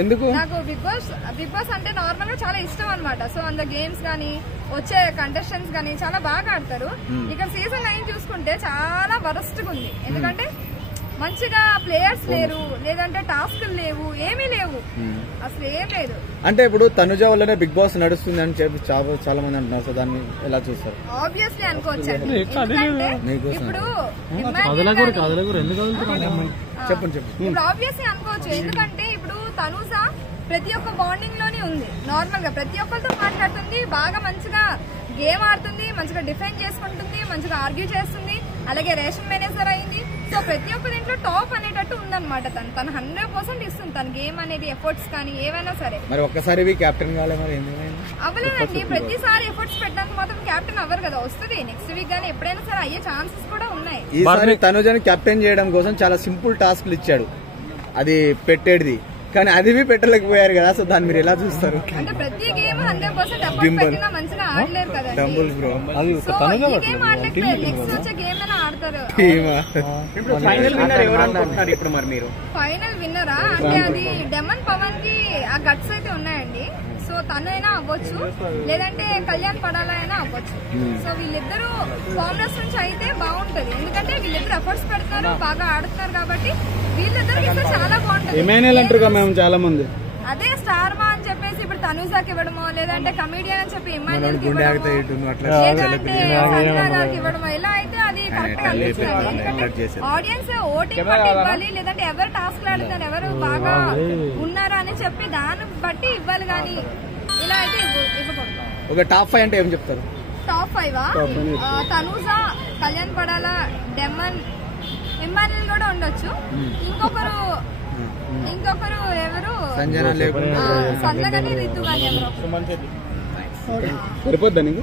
ఎందుకు? నాకు big boss అంటే నార్మల్ గా చాలా ఇష్టం అన్నమాట. సో అందులో గేమ్స్ గానీ వచ్చే కంటెస్టెంట్స్ గానీ చాలా బాగా ఆడతారు. ఇక్కడ సీజన్ 9 చూసుకుంటే చాలా వరస్ట్ గా ఉంది. ఎందుకంటే మంచిగా ప్లేయర్స్ లేరు, లేదంటే టాస్క్లు లేవు, ఏమీ లేవు, అసలు ఏం లేదు. అంటే ఇప్పుడు తనుజ వల్లనే బిగ్ బాస్ నడుస్తుంది అని చెప్పి చాలా మంది అంటున్నారు. సో దాన్ని ఎలా చూస్తారు? ఆబ్వియస్లీ అనుకోవచ్చండి. ఎందుకంటే ఇప్పుడు ఇప్పుడు ఆబ్వియస్లీ అనుకోవచ్చు. ఎందుకంటే ఇప్పుడు తనుజ ప్రతి ఒక్క బాండింగ్ లోనే ఉంది. నార్మల్ గా ప్రతి ఒక్కరితో మాట్లాడుతుంది, బాగా మంచిగా గేమ్ ఆడుతుంది, మంచిగా డిఫెండ్ చేసుకుంటుంది, మంచిగా ఆర్గ్యూ చేస్తుంది, అలాగే రేషన్ మేనేజర్ అయింది. సో ప్రతి ఒక్క దీంట్లో టాప్ అనేటట్టు ఉందన్నమాట. తను 100% ఇస్తుంది తన గేమ్ అనేది, ఎఫర్ట్స్ కానీ ఏవైనా సరే. మరి ఒక్కసారి క్యాప్టెన్ కాలే, మరి అవ్వలేదండి. ప్రతిసారి ఎఫర్ట్స్ పెట్టడానికి మాత్రం క్యాప్టెన్ అవ్వరు కదా, వస్తుంది నెక్స్ట్ వీక్ గానీ ఎప్పుడైనా సరే అయ్యే ఛాన్సెస్ కూడా ఉన్నాయి. ఈసారి తనుజని కెప్టెన్ చేయడం కోసం చాలా సింపుల్ టాస్క్లు ఇచ్చాడు, అది పెట్టేది, కానీ అది పెట్టలేకపోయారు కదా. సో దాన్ని మీరు ఎలా చూస్తారు? అంటే ప్రతి గేమ్ 100% ఎఫర్ట్ పెట్టినా మంచిగా ఆడలేరు కదా. నెక్స్ట్ వచ్చే గేమ్ అయినా ఆడతారు. ఫైనల్ విన్నరా అంటే అది డెమన్ పవన్ కి ఆ గట్స్ అయితే ఉన్నాయండి. సో తనైనా అవ్వచ్చు, లేదంటే కళ్యాణ్ పడాలా అయినా అవ్వచ్చు. సో వీళ్ళిద్దరూ ఫార్మర్స్ నుంచి అయితే బాగుంటది. ఎందుకంటే వీళ్ళిద్దరు ఎఫర్ట్స్ పెడతారు, బాగా ఆడుతున్నారు కాబట్టి వీళ్ళిద్దరికి చాలా బాగుంటది. చాలా మంది అదే స్టార్ మా అని చెప్పేసి ఇప్పుడు తనుజాకి ఇవ్వడమో, లేదంటే కమిడియన్ అని చెప్పి ఇమ్మాన్యుయల్కి ఇవ్వడమో, ఇలా అయితే అది కరెక్ట్ అనిపించదు. ఎందుకంటే ఆడియన్స్ ఓటింగ్ బట్టి ఇవ్వాలి, లేదంటే ఎవరు టాస్క్ ఆడుతున్నారు, ఎవరు బాగా ఉన్నారా అని చెప్పి దాన్ని బట్టి ఇవ్వాలి, కానీ ఇలా అయితే ఇవ్వకూడదు. ఒక టాప్ 5 అంటే ఏం చెప్తారు? టాప్ 5 తనుజ, కళ్యాణ్ పడాలా, డెమన్, ఇమ్మాన్యుయల్ కూడా ఉండొచ్చు. ఇంకొకరు ఎవరు సంజన కానీ రితు కానీ ఎవరు. సరిపోద్దా నీకు?